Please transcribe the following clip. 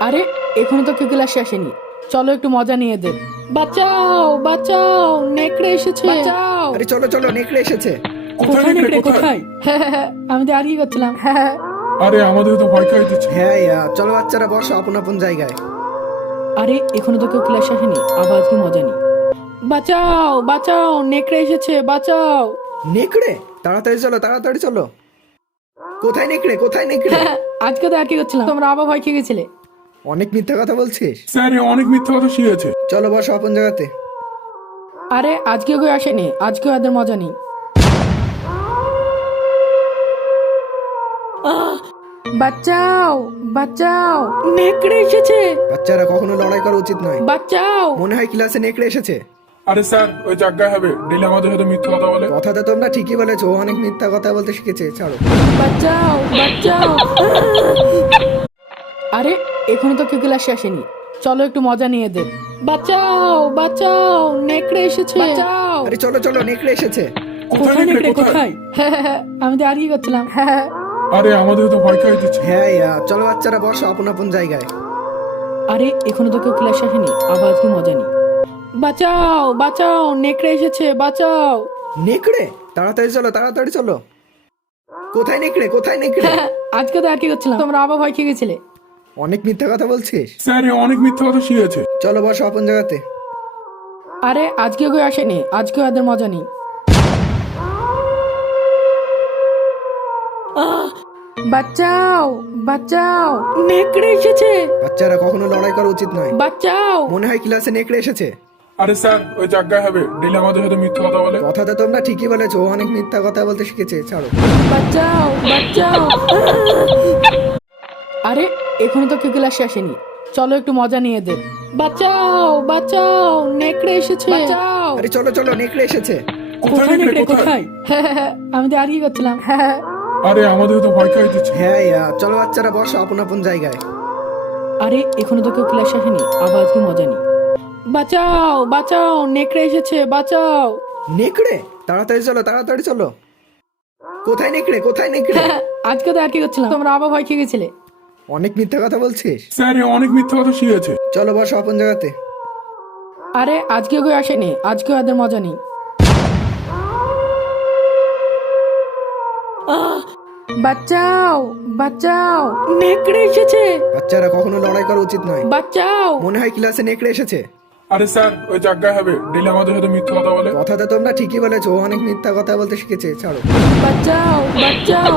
আরে এখনো তো কেউ ক্লাসে আসেনি, চলো একটু মজা নিয়ে দে। বাঁচাও বাঁচাও, নেকড়ে এসেছে, বাঁচাও। আরে চলো চলো, নেকড়ে এসেছে। কোথায় নেকড়ে, কোথায়? আমি তো আর কি করছিলাম। আরে আমাদের তো ভয় খাইতেছে। হ্যাঁ চলো বাচ্চারা, বসো আপন আপন জায়গায়। আরে এখনো তো কেউ ক্লাসে আসেনি, আবার কি মজা নেই। বাঁচাও বাঁচাও, নেকড়ে এসেছে, বাঁচাও। নেকড়ে? তাড়াতাড়ি চলো তাড়াতাড়ি চলো। কোথায় নেকড়ে, কোথায় নেকড়ে? আজকে তো আর কি করছিলাম, তোমরা আবার ভয় খেয়ে গেছিলে। অনেক মিথ্যা কথা বলছিস। স্যার এ অনেক মিথ্যা কথা শিখেছে। চলো বসো আপন জায়গাতে। আরে আজকেও কেউ আসেনি, আজকেও এদের মজা নেই। বাঁচাও বাঁচাও, নেকড়ে এসেছে, বাচ্চারা কখনো লড়াই করা উচিত নয়। বাঁচাও। মনে হয় ক্লাসে নেকড়ে এসেছে। আরে স্যার ওই জায়গায় হবে ডেলি আমাদের সাথে মিথ্যা কথা বলে। কথাটা তোমরা ঠিকই বলেছো, ও অনেক মিথ্যা কথা বলতে শিখেছে। ছাড়ো। বাঁচাও বাঁচাও। আরে এখনো তো কেউ ক্লাসে আসেনি, চলো একটু মজা নিয়ে দে। বাঁচাও বাঁচাও, নেকড়ে এসেছে, বাঁচাও। আরে চলো চলো, নেকড়ে এসেছে। কোথায় নেকড়ে, কোথায়? আমি তো আর কি করছিলাম। আরে আমাদের তো ভয় খাইতেছে। হ্যাঁ চলো বাচ্চারা, বসো আপন আপন জায়গায়। আরে এখনো তো কেউ ক্লাসে আসেনি, আবার কি মজা নেই। বাঁচাও বাঁচাও, নেকড়ে এসেছে, বাঁচাও। নেকড়ে? তাড়াতাড়ি চলো তাড়াতাড়ি চলো। কোথায় নেকড়ে, কোথায় নেকড়ে? আজকে তো আর কি করছিলাম, তোমরা আবার ভয় খেয়ে গেছিলে। অনেক মিথ্যা কথা বলছিস। স্যার এ অনেক মিথ্যা কথা শিখেছে। চলো বসো আপন জায়গাতে। আরে আজকেও কেউ আসেনি, আজকেও এদের মজা নেই। বাঁচাও বাঁচাও, নেকড়ে এসেছে, বাচ্চারা কখনো লড়াই করা উচিত নয়। বাঁচাও। মনে হয় ক্লাসে নেকড়ে এসেছে। আরে স্যার ওই জায়গায় হবে ডেলি আমাদের সাথে মিথ্যা কথা বলে। কথাটা তোমরা ঠিকই বলেছো, ও অনেক মিথ্যা কথা বলতে শিখেছে। ছাড়ো। বাঁচাও বাঁচাও। আরে এখনো তো কেউ ক্লাসে আসেনি, চলো একটু মজা নিয়ে দে। বাঁচাও বাঁচাও, নেকড়ে এসেছে, বাঁচাও। আরে চলো চলো, নেকড়ে এসেছে। কোথায় নেকড়ে, কোথায়? আমি তো আর কি করছিলাম। আরে আমাদের তো ভয় খাইতেছে। হ্যাঁ চলো বাচ্চারা, বসো আপন আপন জায়গায়। আরে এখনো তো কেউ ক্লাসে আসেনি, আবার কি মজা নেই। বাঁচাও বাঁচাও, নেকড়ে এসেছে, বাঁচাও। নেকড়ে? তাড়াতাড়ি চলো তাড়াতাড়ি চলো। কোথায় নেকড়ে, কোথায় নেকড়ে? আজকে তো আর কি করছিলাম, তোমরা আবার ভয় খেয়ে গেছিলে। অনেক মিথ্যা কথা বলছিস। স্যার এ অনেক মিথ্যা কথা শিখেছে। চলো বসো আপন জায়গাতে। আরে আজকেও কেউ আসেনি, আজকেও এদের মজা নেই। বাঁচাও বাঁচাও, নেকড়ে এসেছে, বাচ্চারা কখনো লড়াই করা উচিত নয়। বাঁচাও। মনে হয় ক্লাসে নেকড়ে এসেছে। আরে স্যার ওই জায়গায় হবে ডেলি আমাদের সাথে মিথ্যা কথা বলে। কথাটা তোমরা ঠিকই বলেছো, ও অনেক মিথ্যা কথা বলতে শিখেছে। ছাড়ো। বাঁচাও বাঁচাও।